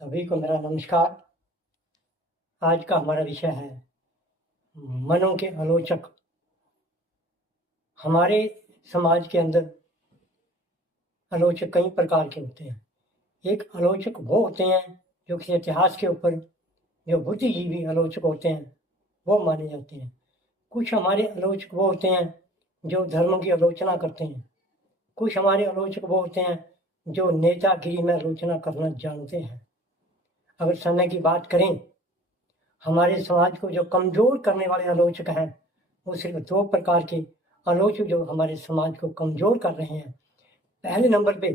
सभी को मेरा नमस्कार। आज का हमारा विषय है मनों के आलोचक। हमारे समाज के अंदर आलोचक कई प्रकार के होते हैं। एक आलोचक वो होते हैं जो किसी इतिहास के ऊपर जो बुद्धिजीवी आलोचक होते हैं वो माने जाते हैं। कुछ हमारे आलोचक वो होते हैं जो धर्म की आलोचना करते हैं। कुछ हमारे आलोचक वो होते हैं जो नेतागिरी में आलोचना करना जानते हैं। अगर समय की बात करें, हमारे समाज को जो कमज़ोर करने वाले आलोचक हैं वो सिर्फ दो प्रकार के आलोचक जो हमारे समाज को कमज़ोर कर रहे हैं। पहले नंबर पे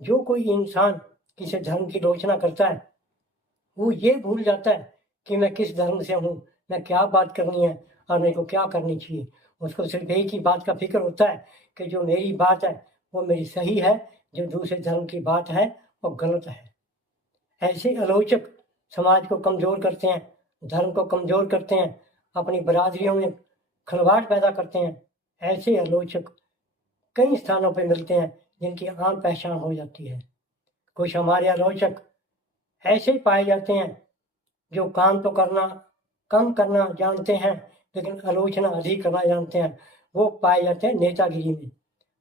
जो कोई इंसान किसी धर्म की आलोचना करता है वो ये भूल जाता है कि मैं किस धर्म से हूँ, मैं क्या बात करनी है और मेरे को क्या करनी चाहिए। उसको सिर्फ एक ही बात का फिक्र होता है कि जो मेरी बात है वो मेरी सही है, जो दूसरे धर्म की बात है वो गलत है। ऐसे आलोचक समाज को कमज़ोर करते हैं, धर्म को कमज़ोर करते हैं, अपनी बरादरियों में खलवाड़ पैदा करते हैं। ऐसे आलोचक कई स्थानों पर मिलते हैं जिनकी आम पहचान हो जाती है। कुछ हमारे आलोचक ऐसे पाए जाते हैं जो काम तो करना कम करना जानते हैं लेकिन आलोचना अधिक करना जानते हैं। वो पाए जाते हैं नेतागिरी में।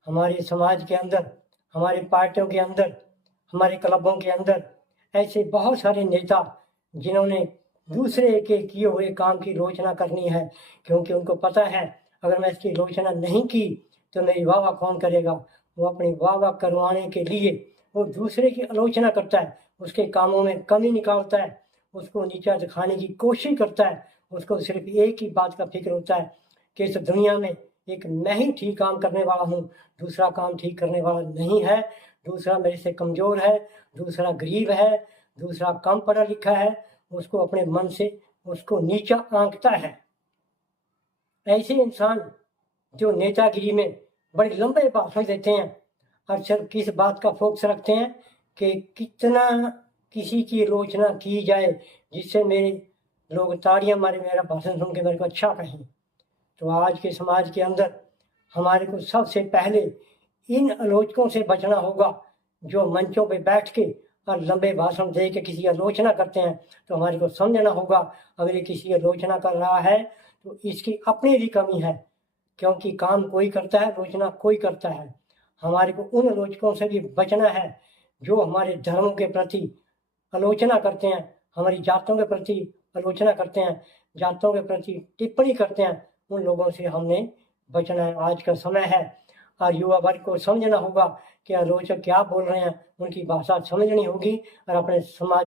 हमारे समाज के अंदर, हमारी पार्टियों के अंदर, हमारे क्लबों के अंदर ऐसे बहुत सारे नेता जिन्होंने दूसरे के किए हुए काम की आलोचना करनी है, क्योंकि उनको पता है अगर मैं इसकी आलोचना नहीं की तो मेरी वाह कौन करेगा। वो अपनी वाह करवाने के लिए वो दूसरे की आलोचना करता है, उसके कामों में कमी निकालता है, उसको नीचा दिखाने की कोशिश करता है। उसको सिर्फ एक ही बात का फिक्र होता है कि इस दुनिया में एक मैं ही ठीक काम करने वाला हूँ, दूसरा काम ठीक करने वाला नहीं है। दूसरा मेरे से कमज़ोर है, दूसरा गरीब है, दूसरा कम पढ़ा लिखा है। उसको अपने मन से उसको नीचा आंकता है। ऐसे इंसान जो नेतागिरी में बड़े लंबे भाषण देते हैं, अक्सर किस बात का फोकस रखते हैं कि कितना किसी की आलोचना की जाए जिससे मेरे लोग ताड़ियां मारे, मेरा भाषण सुन के मेरे को अच्छा कहें। तो आज के समाज के अंदर हमारे को सबसे पहले इन आलोचकों से बचना होगा जो मंचों पे बैठ के और लंबे भाषण दे के किसी आलोचना करते हैं। तो हमारे को समझना होगा अगर ये किसी आलोचना कर रहा है तो इसकी अपनी भी कमी है, क्योंकि काम कोई करता है, आलोचना कोई करता है। हमारे को उन आलोचकों से भी बचना है जो हमारे धर्मों के प्रति आलोचना करते हैं, हमारी जातों के प्रति आलोचना करते हैं, जातों के प्रति टिप्पणी करते हैं। उन लोगों से हमने बचना है। आज का समय है और युवा वर्ग को समझना होगा कि आलोचक क्या बोल रहे हैं, उनकी भाषा समझनी होगी और अपने समाज